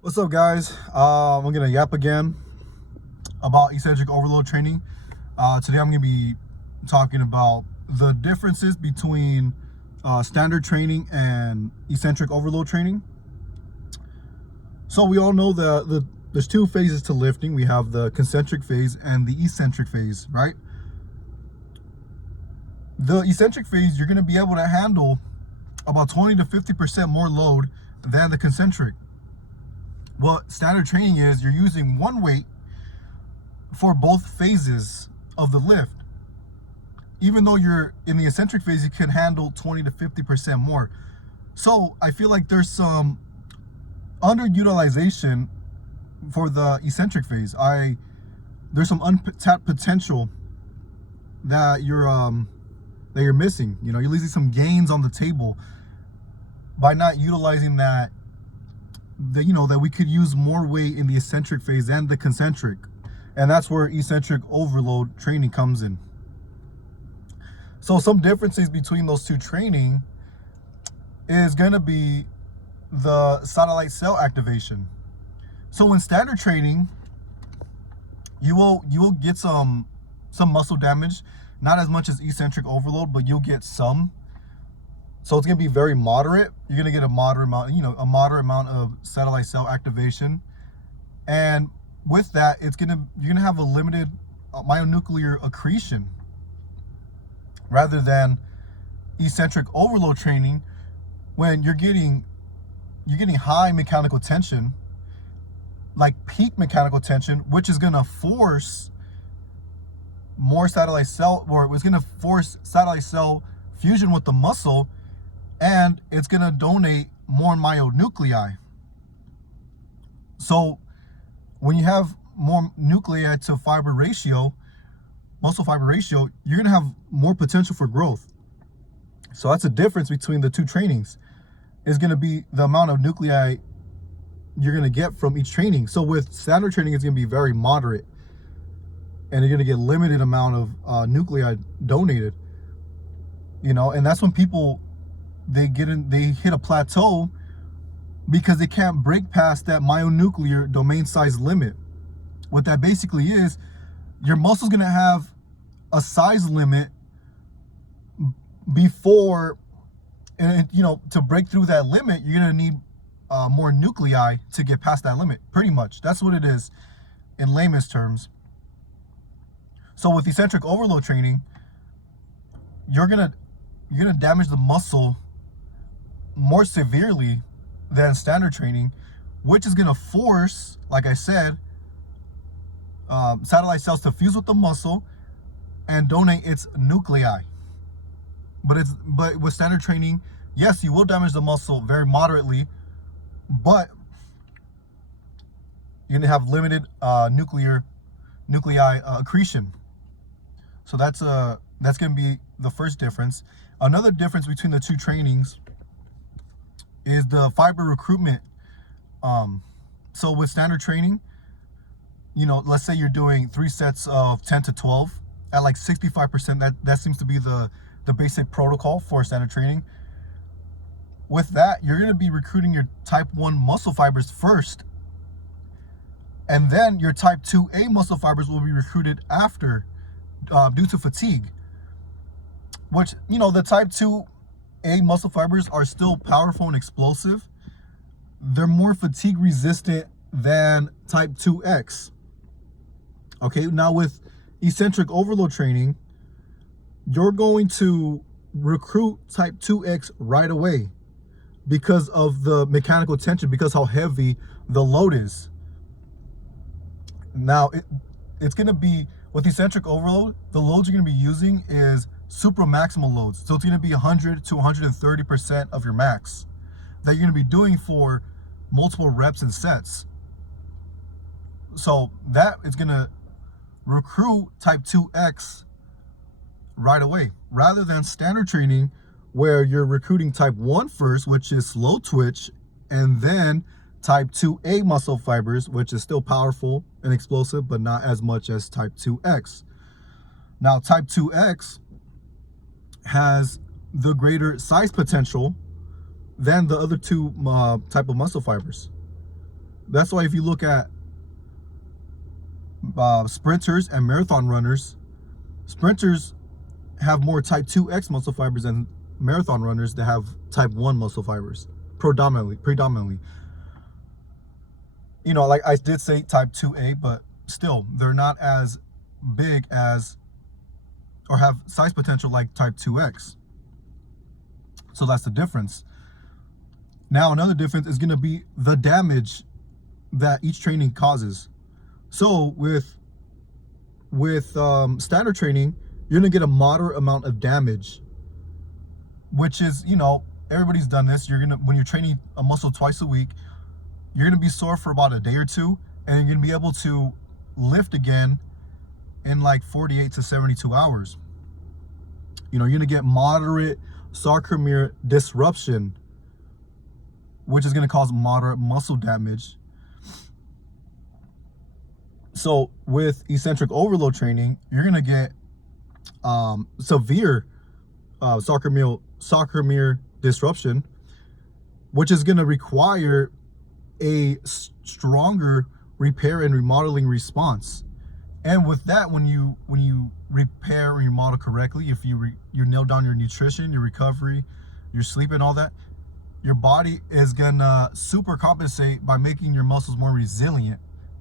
What's up, guys? I'm gonna yap again about eccentric overload training. Today I'm gonna be talking about the differences between standard training and eccentric overload training. So we all know that there's two phases to lifting. We have the concentric phase and the eccentric phase, right? The eccentric phase, you're gonna be able to handle about 20 to 50% more load than the concentric. What standard training is, you're using one weight for both phases of the lift. Even though you're in the eccentric phase, you can handle 20 to 50% more. So I feel like there's some underutilization for the eccentric phase. There's some untapped potential that you're missing. You know, you're losing some gains on the table by not utilizing that we could use more weight in the eccentric phase and the concentric. And that's where eccentric overload training comes in. So some differences between those two training is going to be the satellite cell activation. So in standard training, you will get some muscle damage, not as much as eccentric overload, but you'll get some. So it's going to be very moderate. You're going to get a moderate amount of satellite cell activation. And with that, you're going to have a limited myonuclear accretion rather than eccentric overload training when you're getting high mechanical tension, like peak mechanical tension, which is going to force more satellite cell, or it was going to force satellite cell fusion with the muscle, and it's going to donate more myonuclei. So when you have more nuclei to fiber ratio, muscle fiber ratio, you're going to have more potential for growth. So that's a difference between the two trainings, is going to be the amount of nuclei you're going to get from each training. So with standard training, it's going to be very moderate, and you're going to get limited amount of nuclei donated. And that's when people they hit a plateau because they can't break past that myonuclear domain size limit. What that basically is, your muscle's going to have a size limit before, and to break through that limit, you're going to need more nuclei to get past that limit. Pretty much, that's what it is in layman's terms. So with eccentric overload training, you're gonna damage the muscle more severely than standard training, which is gonna force, like I said, satellite cells to fuse with the muscle and donate its nuclei. But with standard training, yes, you will damage the muscle very moderately, but you're gonna have limited nuclei accretion. So that's gonna be the first difference. Another difference between the two trainings is the fiber recruitment. So with standard training, let's say you're doing 3 sets of 10 to 12 at like 65%. That seems to be the basic protocol for standard training. With that, you're going to be recruiting your type 1 muscle fibers first, and then your type 2A muscle fibers will be recruited after, due to fatigue. Which, the type 2A muscle fibers are still powerful and explosive. They're more fatigue resistant than type 2X. Okay, now with eccentric overload training, you're going to recruit type 2X right away because of the mechanical tension, because how heavy the load is. Now, it's going to be, with eccentric overload, the loads you're going to be using is supramaximal loads. So it's going to be 100 to 130% of your max that you're going to be doing for multiple reps and sets. So that is going to recruit type 2X right away, rather than standard training where you're recruiting type 1 first, which is slow twitch, and then type 2A muscle fibers, which is still powerful and explosive, but not as much as type 2X. Now, type 2X has the greater size potential than the other two type of muscle fibers. That's why if you look at sprinters and marathon runners, sprinters have more type 2X muscle fibers than marathon runners that have type 1 muscle fibers, predominantly. You know, like I did say type 2A, but still, they're not as big as or have size potential like type 2X. So that's the difference. Now, another difference is going to be the damage that each training causes. So with standard training, you're going to get a moderate amount of damage, which is, you know, everybody's done this. You're going to, when you're training a muscle twice a week, you're going to be sore for about a day or two, and you're going to be able to lift again in like 48 to 72 hours. You know, you're going to get moderate sarcomere disruption, which is going to cause moderate muscle damage. So with eccentric overload training, you're going to get severe sarcomere disruption, which is going to require a stronger repair and remodeling response. And with that, when you repair and remodel correctly, if you nail down your nutrition, your recovery, your sleep, and all that, your body is gonna super compensate by making your muscles more resilient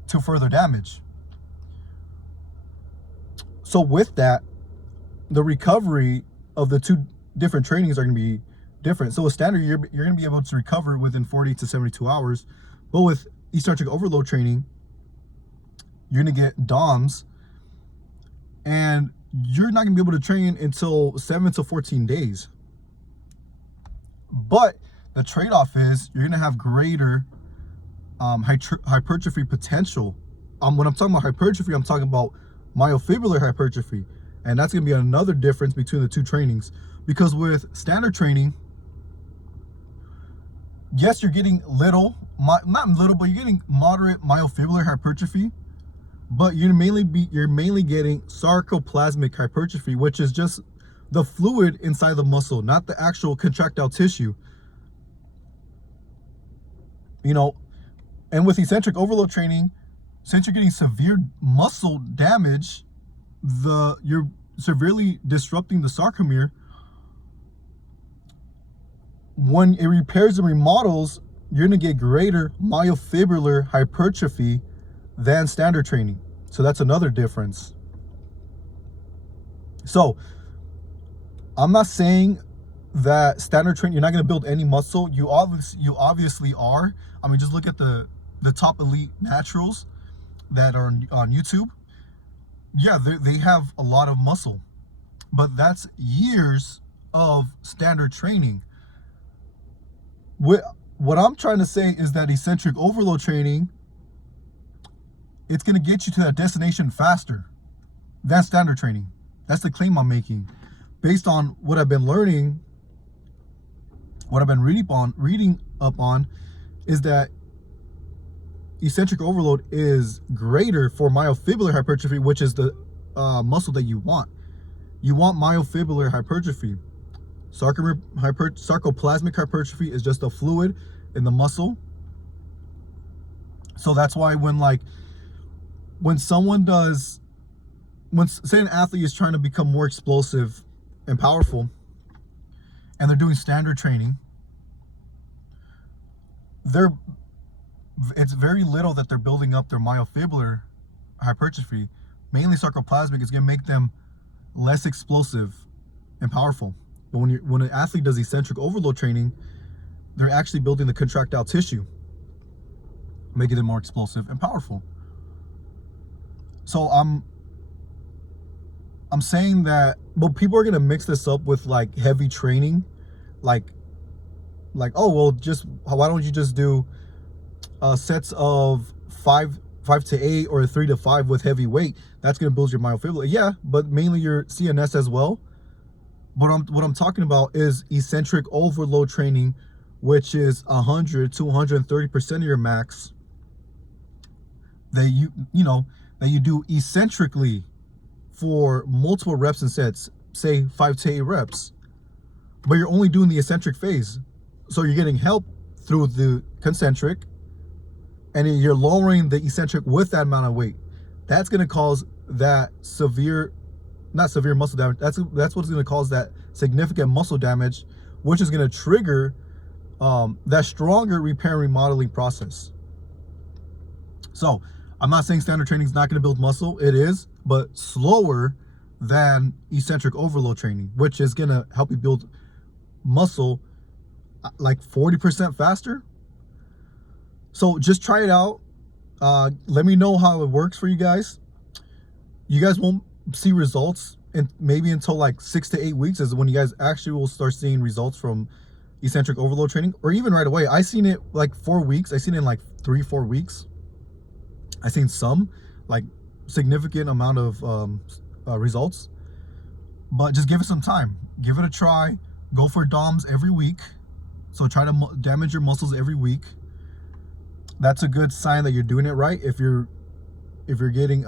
to further damage. So with that, the recovery of the two different trainings are going to be different. So with standard, you're going to be able to recover within 40 to 72 hours. But with eccentric overload training, you're going to get DOMs, and you're not going to be able to train until 7 to 14 days. But the trade-off is you're going to have greater hypertrophy potential. When I'm talking about hypertrophy, I'm talking about myofibrillar hypertrophy. And that's going to be another difference between the two trainings. Because with standard training, yes, you're getting not little, but you're getting moderate myofibrillar hypertrophy. But you're mainly getting sarcoplasmic hypertrophy, which is just the fluid inside the muscle, not the actual contractile tissue. You know, and with eccentric overload training, since you're getting severe muscle damage, you're severely disrupting the sarcomere. When it repairs and remodels, you're going to get greater myofibrillar hypertrophy than standard training. So that's another difference. So I'm not saying that standard training, you're not going to build any muscle. You obviously are. I mean, just look at the top elite naturals that are on YouTube. Yeah, they have a lot of muscle, but that's years of standard training. What I'm trying to say is that eccentric overload training, it's going to get you to that destination faster than standard training. That's the claim I'm making. Based on what I've been learning, what I've been reading up on, is that eccentric overload is greater for myofibrillar hypertrophy, which is the muscle that you want. You want myofibrillar hypertrophy. Sarcoplasmic hypertrophy is just a fluid in the muscle. So that's why when say an athlete is trying to become more explosive and powerful, and they're doing standard training, it's very little that they're building up their myofibrillar hypertrophy. Mainly sarcoplasmic is going to make them less explosive and powerful. But when an athlete does eccentric overload training, they're actually building the contractile tissue, making them more explosive and powerful. So I'm saying that, well, people are going to mix this up with like heavy training, like oh well, why don't you just do sets of 5 to 8 or 3 to 5 with heavy weight? That's going to build your myofibrillar. Yeah, but mainly your CNS as well. But what I'm talking about is eccentric overload training, which is 100 to 130% of your max that you do eccentrically for multiple reps and sets, say 5 to 8 reps. But you're only doing the eccentric phase. So you're getting help through the concentric, and you're lowering the eccentric with that amount of weight. That's going to cause that not severe muscle damage. That's what's going to cause that significant muscle damage, which is going to trigger that stronger repair and remodeling process. So I'm not saying standard training is not going to build muscle. It is, but slower than eccentric overload training, which is going to help you build muscle like 40% faster. So just try it out. Let me know how it works for you guys. You guys won't see results in maybe until like 6 to 8 weeks is when you guys actually will start seeing results from eccentric overload training, or even right away. I seen it like 4 weeks. I seen it in like 3-4 weeks. I seen some like significant amount of results, but just give it some time. Give it a try. Go for DOMs every week. So try to damage your muscles every week. That's a good sign that you're doing it right. If you're getting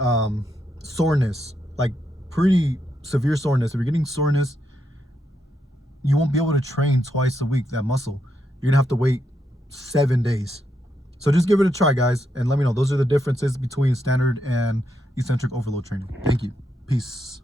soreness, like pretty severe soreness, if you're getting soreness, you won't be able to train twice a week that muscle. You're gonna have to wait 7 days. So just give it a try, guys, and let me know. Those are the differences between standard and eccentric overload training. Thank you. Peace.